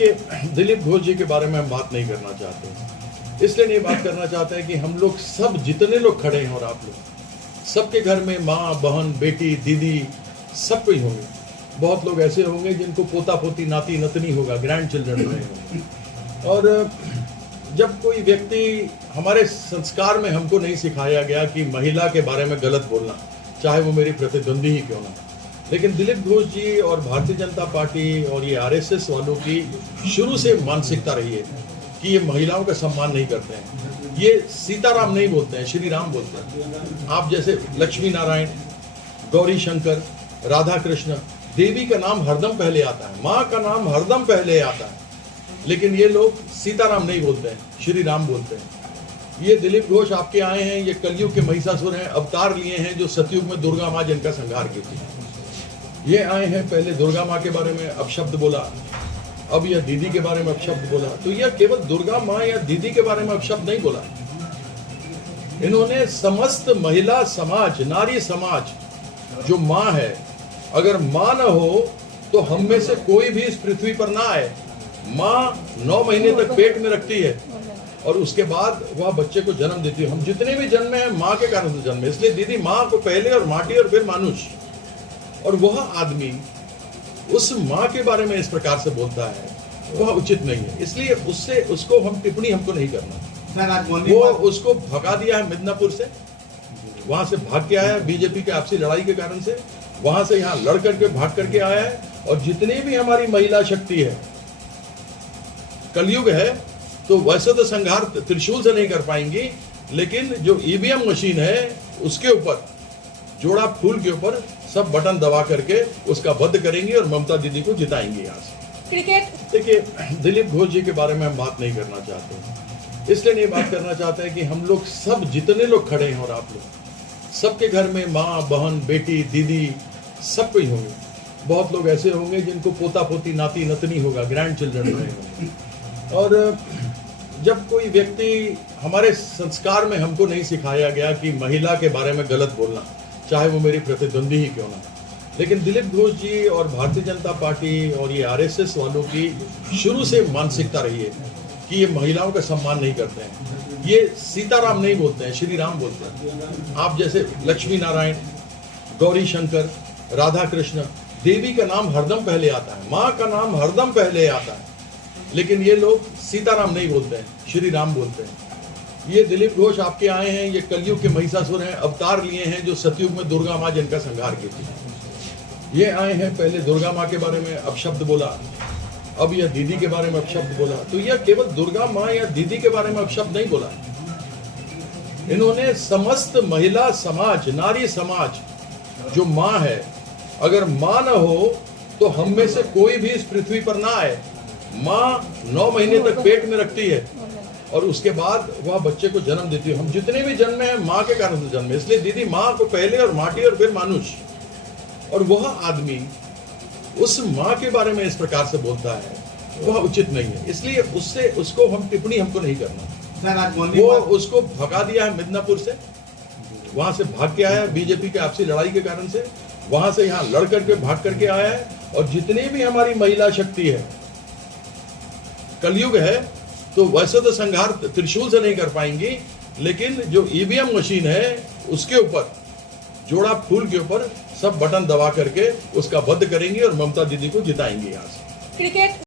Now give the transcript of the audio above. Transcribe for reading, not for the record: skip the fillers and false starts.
देखिए, दिलीप घोष जी के बारे में हम बात नहीं करना चाहते। इसलिए नहीं बात करना चाहते हैं कि हम लोग सब जितने लोग खड़े हैं और आप लोग सबके घर में माँ, बहन, बेटी, दीदी सब कोई होंगे। बहुत लोग ऐसे होंगे जिनको पोता पोती, नाती नतनी होगा, ग्रैंड चिल्ड्रन रहे होंगे। और जब कोई व्यक्ति, हमारे संस्कार में हमको नहीं सिखाया गया कि महिला के बारे में गलत बोलना, चाहे वो मेरी प्रतिद्वंदी ही क्यों ना। लेकिन दिलीप घोष जी और भारतीय जनता पार्टी और ये आरएसएस वालों की शुरू से मानसिकता रही है कि ये महिलाओं का सम्मान नहीं करते हैं। ये सीताराम नहीं बोलते हैं, श्री राम बोलते हैं। आप जैसे लक्ष्मी नारायण, गौरी शंकर, राधा कृष्ण, देवी का नाम हरदम पहले आता है, माँ का नाम हरदम पहले आता है। लेकिन ये लोग सीताराम नहीं बोलते हैं, श्री राम बोलते हैं। ये दिलीप घोष आपके आए हैं, ये कलयुग के महिषासुर हैं, अवतार लिए हैं जो सतयुग में दुर्गा माँ जिनका संहार की थी। ये आए हैं, पहले दुर्गा माँ के बारे में अपशब्द बोला, अब यह दीदी के बारे में अपशब्द बोला। तो यह केवल दुर्गा माँ या दीदी के बारे में अपशब्द नहीं बोला, इन्होंने समस्त महिला समाज, नारी समाज जो माँ है, अगर माँ न हो तो हम में से कोई भी इस पृथ्वी पर ना आए। माँ 9 महीने तक पेट में रखती है और उसके बाद वह बच्चे को जन्म देती है। हम जितने भी जन्मे हैं माँ के कारण से जन्मे, इसलिए दीदी माँ को पहले और माटी और फिर मानुष। और वह आदमी उस माँ के बारे में इस प्रकार से बोलता है, वह उचित नहीं है। इसलिए उसको हम टिप्पणी हमको नहीं करना। वो उसको भगा दिया है मिदनापुर से, वहां से भाग के आया बीजेपी के आपसी लड़ाई के कारण से, वहां से यहाँ लड़ करके भाग करके आया है। और जितनी भी हमारी महिला शक्ति है, कलयुग है, तो वैसे तो संहार त्रिशूल से नहीं कर पाएंगी, लेकिन जो ईवीएम मशीन है उसके ऊपर, जोड़ा फूल के ऊपर सब बटन दबा करके उसका वध करेंगी और ममता दीदी को जिताएंगे यहाँ से। क्रिकेट देखिए, दिलीप घोष जी के बारे में हम बात नहीं करना चाहते। इसलिए नहीं बात करना चाहते हैं कि हम लोग सब जितने लोग खड़े हैं और आप लोग सबके घर में माँ, बहन, बेटी, दीदी सब कोई होंगे। बहुत लोग ऐसे होंगे जिनको पोता पोती, नाती नतनी होगा, ग्रैंड चिल्ड्रन रहे होंगे। और जब कोई व्यक्ति, हमारे संस्कार में हमको नहीं सिखाया गया कि महिला के बारे में गलत बोलना, चाहे वो मेरी प्रतिद्वंदी ही क्यों ना। लेकिन दिलीप घोष जी और भारतीय जनता पार्टी और ये आरएसएस वालों की शुरू से मानसिकता रही है कि ये महिलाओं का सम्मान नहीं करते हैं। ये सीताराम नहीं बोलते हैं, श्री राम बोलते हैं। आप जैसे लक्ष्मी नारायण, गौरी शंकर, राधा कृष्ण, देवी का नाम हरदम पहले आता है, माँ का नाम हरदम पहले आता है। लेकिन ये लोग सीताराम नहीं बोलते हैं, श्री राम बोलते हैं। ये दिलीप घोष आपके आए हैं, ये कलयुग के महिषासुर हैं, अवतार लिए हैं जो सतयुग में दुर्गा माँ जिनका संहार की थी। ये आए हैं, पहले दुर्गा माँ के बारे में अपशब्द बोला, अब यह दीदी के बारे में अपशब्द बोला। तो यह केवल दुर्गा माँ या दीदी के बारे में अपशब्द नहीं बोला, इन्होंने समस्त महिला समाज, नारी समाज जो माँ है, अगर माँ न हो तो हम में से कोई भी इस पृथ्वी पर ना आए। माँ 9 महीने तक पेट में रखती है और उसके बाद वह बच्चे को जन्म देती है। हम जितने भी जन्मे हैं माँ के कारण से जन्मे, इसलिए दीदी माँ को पहले और माटी और फिर मानुष। और वह आदमी उस माँ के बारे में इस प्रकार से बोलता है, वह उचित नहीं है। इसलिए उसको हम टिप्पणी हमको नहीं करना। वो उसको भगा दिया है मिदनापुर से, वहां से भाग के आया बीजेपी के आपसी लड़ाई के कारण से, वहां से यहाँ लड़ करके भाग करके आया है। और जितनी भी हमारी महिला शक्ति है, कलयुग है, तो वैसे तो संहार त्रिशूल से नहीं कर पाएंगी, लेकिन जो ईवीएम मशीन है उसके ऊपर, जोड़ा फूल के ऊपर सब बटन दबा करके उसका वध करेंगी और ममता दीदी को जिताएंगे यहाँ से। क्रिकेट